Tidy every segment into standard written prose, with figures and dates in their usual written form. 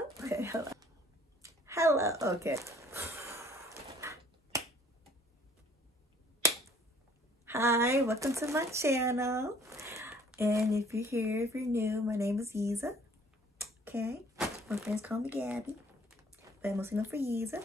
Okay, hello. Hello, okay. Hi, welcome to my channel. And if you're here, if you're new, my name is Yeeza. Okay, my friends call me Gabby, but I'm mostly known for Yeeza.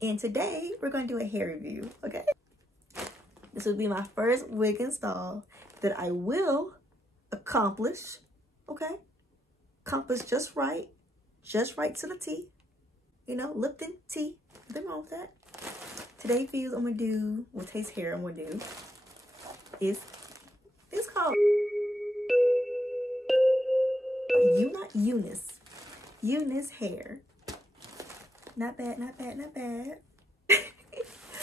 And today we're going to do a hair review, okay? This will be my first wig install that I will accomplish, okay? Accomplish just right to the T. You know, Lipton tea, nothing wrong with that. Today videos I'm gonna do, well, Taste hair I'm gonna do is, it's called UNice Hair. Not bad, not bad, not bad.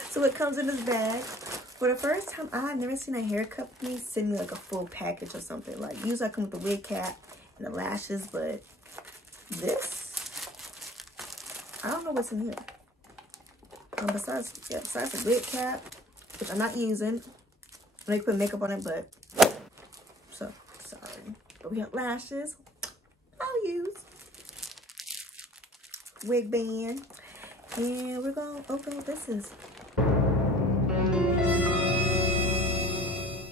So it comes in this bag. For the first time, I've never seen a hair company send me like a full package or something. Like usually I come with the wig cap and the lashes, but this, I don't know what's in here. Besides the wig cap, which I'm not using. I may put makeup on it, but so sorry. But we have lashes. I'll use wig band, and we're gonna open what this is.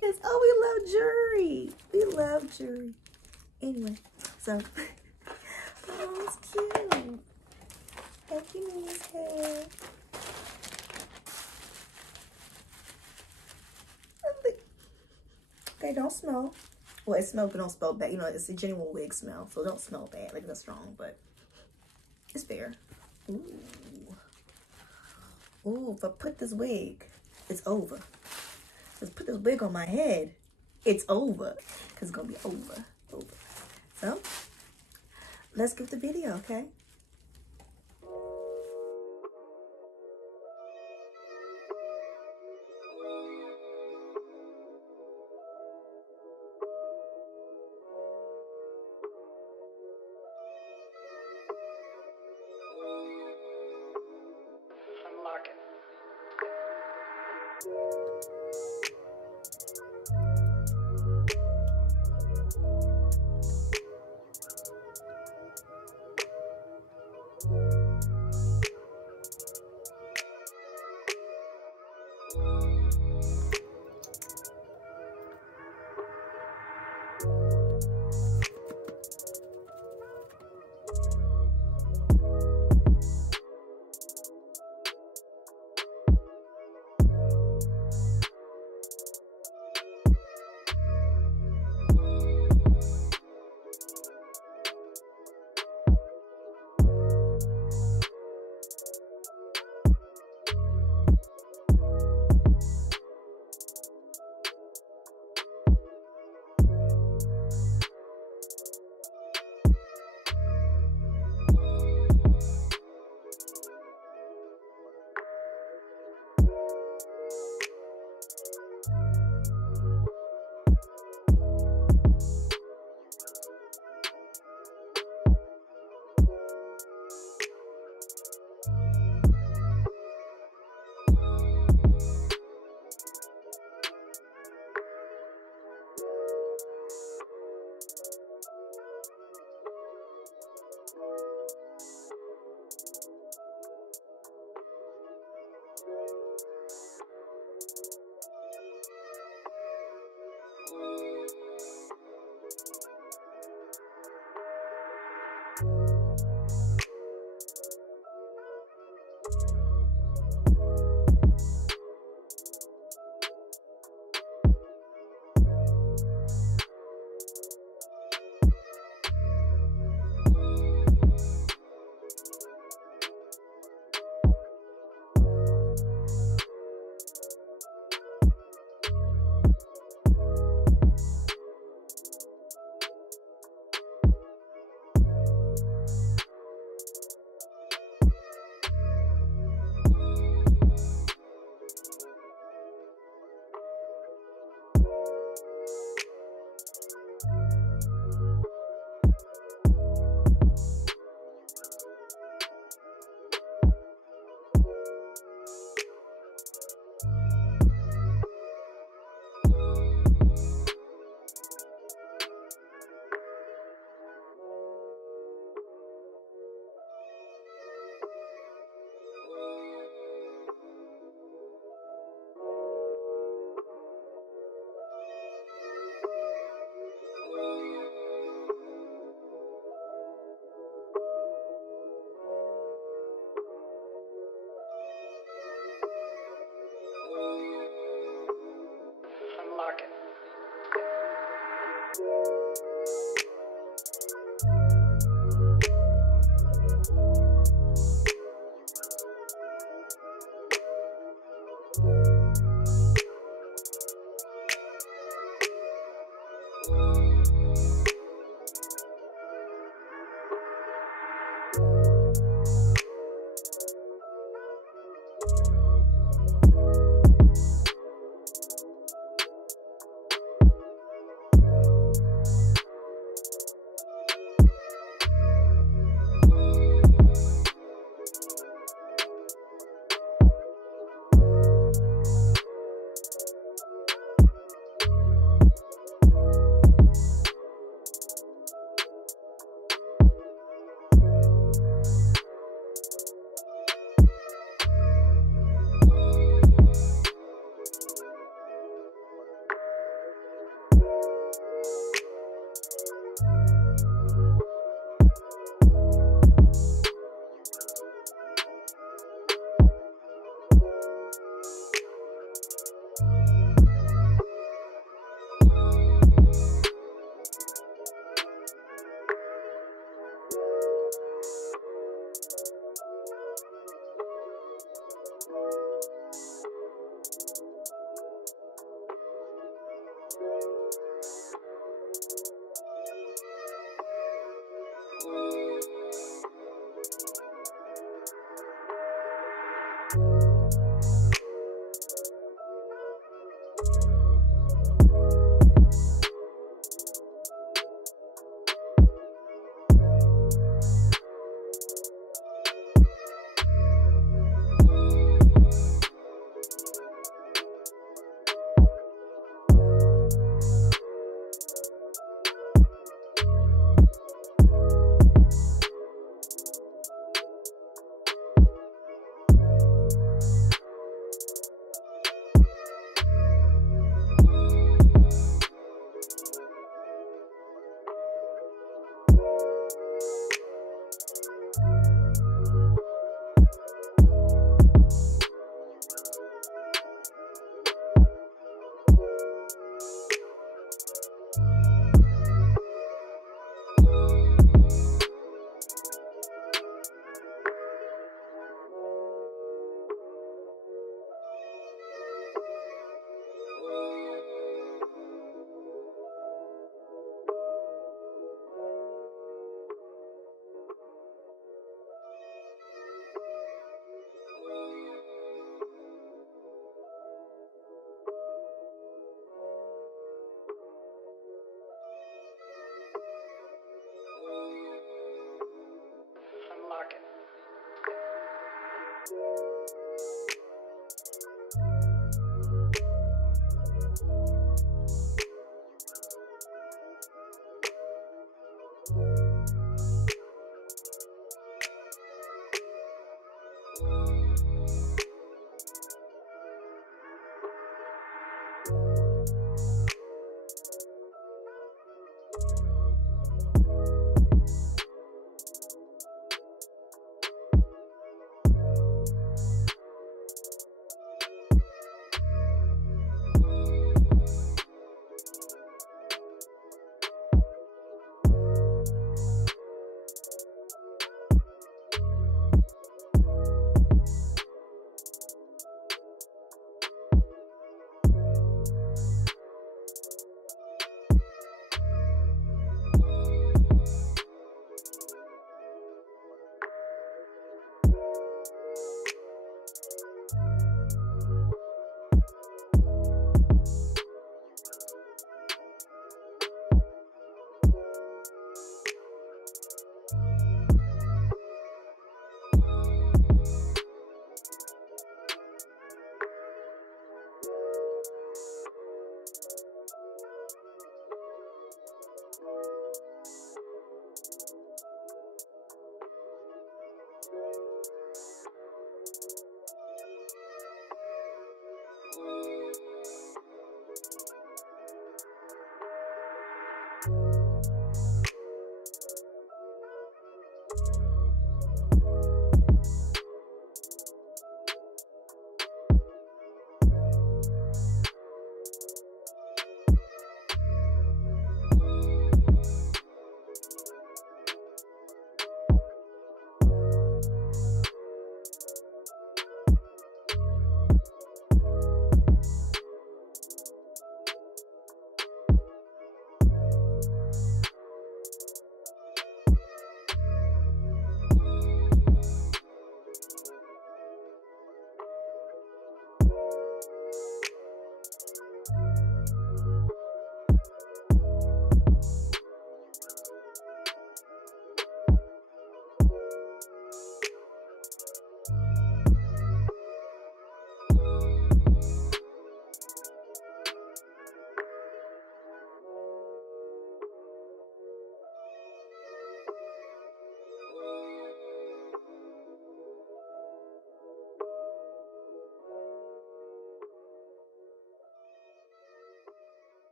Yes, oh, we love jewelry. We love jewelry. Anyway, so oh, it's cute. Happy UNice Hair. Okay, don't smell. Well, it smells, but don't smell bad. You know, it's a genuine wig smell, so don't smell bad. Like, that's strong, but it's fair. Ooh. Ooh, if I put this wig, it's over. Just put this wig on my head, it's over. Because it's going to be over. So, let's get the video, okay? Larkin.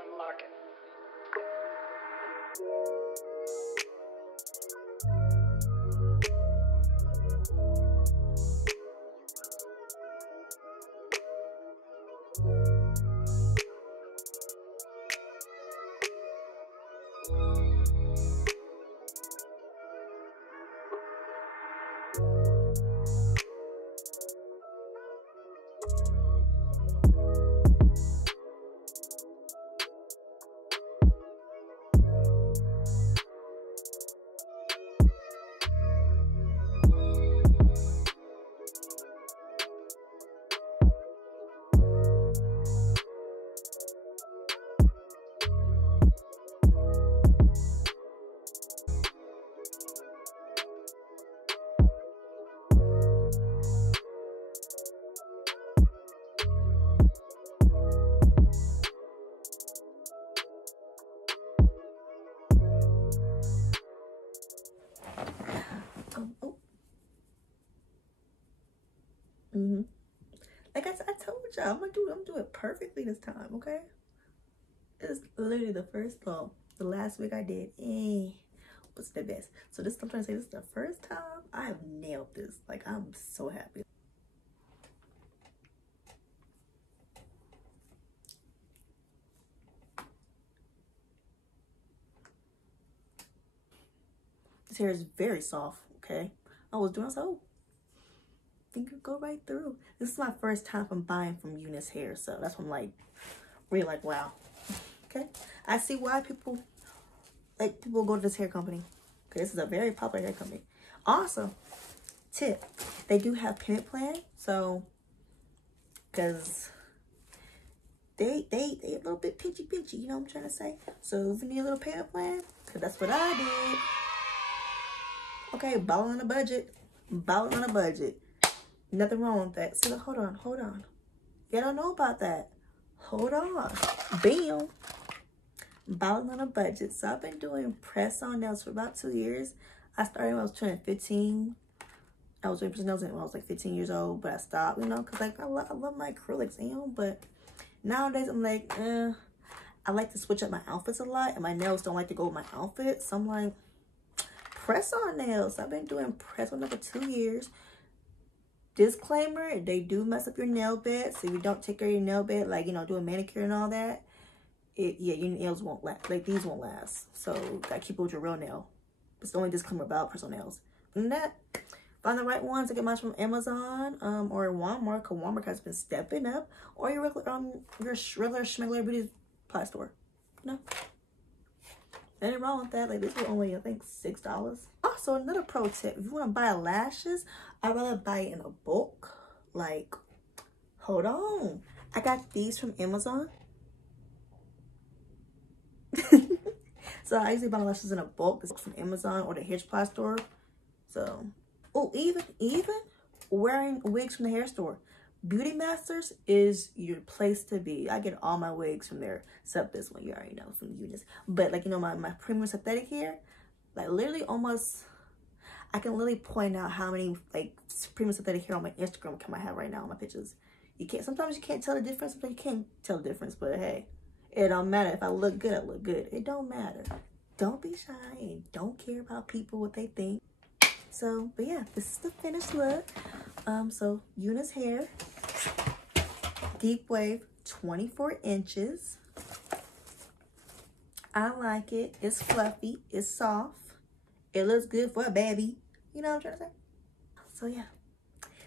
I'm Larkin. Like I told y'all, I'm gonna do it perfectly this time, okay? It's literally the first, well, the last wig I did, was the best. So this, I'm trying to say, this is the first time I have nailed this. Like, I'm so happy. This hair is very soft, okay? I was like, oh, think it'll go right through. This is my first time from buying from UNice Hair, so that's when I'm like, really like, wow. Okay, I see why people go to this hair company. Okay, this is a very popular hair company. Also, tip, they do have payment plan, so because they a little bit pinchy, you know what I'm trying to say? So if you need a little payment plan, because that's what I did. Okay, balling on a budget. Balling on a budget. Nothing wrong with that. So hold on. You don't know about that. Hold on. Bam. Balling on a budget. So I've been doing press-on nails for about 2 years. I started when I was turning 15. I was doing press nails when I was like 15 years old, but I stopped, you know, because like I love my acrylics, you know, but nowadays I'm like, I like to switch up my outfits a lot, and my nails don't like to go with my outfits. So I'm like, press-on nails. I've been doing press-on nails for 2 years. Disclaimer, they do mess up your nail bed, so if you don't take care of your nail bed, like, you know, do a manicure and all that, your nails won't last. Like, these won't last. So, gotta keep it with your real nail. It's the only disclaimer about personal nails. And that, find the right ones. I get mine from Amazon, or Walmart, because Walmart has been stepping up, or your regular, your regular schmegler beauty supply store. You know? Nothing wrong with that. Like, this was only, I think, $6. Also, another pro tip, if you want to buy lashes, I'd rather buy it in a bulk. Like, hold on. I got these from Amazon. So I usually buy my lashes in a bulk. This is from Amazon or the hair supply store. So, oh, even wearing wigs from the hair store. Beauty Masters is your place to be. I get all my wigs from there, except this one, you already know, from UNice. But like, you know, my premium synthetic hair, like literally almost, I can literally point out how many like premium synthetic hair on my Instagram account I have right now on my pictures. You can't, sometimes you can't tell the difference, sometimes you can't tell the difference, but hey, it don't matter. If I look good, I look good. It don't matter. Don't be shy and don't care about people, what they think. So, but yeah, this is the finished look. So UNice Hair, Deepwave, 24 inches. I like it. It's fluffy. It's soft. It looks good for a baby. You know what I'm trying to say? So yeah,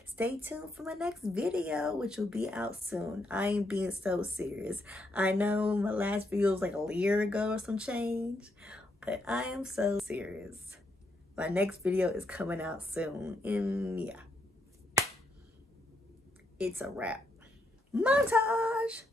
stay tuned for my next video, which will be out soon. I ain't being so serious. I know my last video was like a year ago or some change, but I am so serious. My next video is coming out soon, and yeah, it's a wrap. Montage!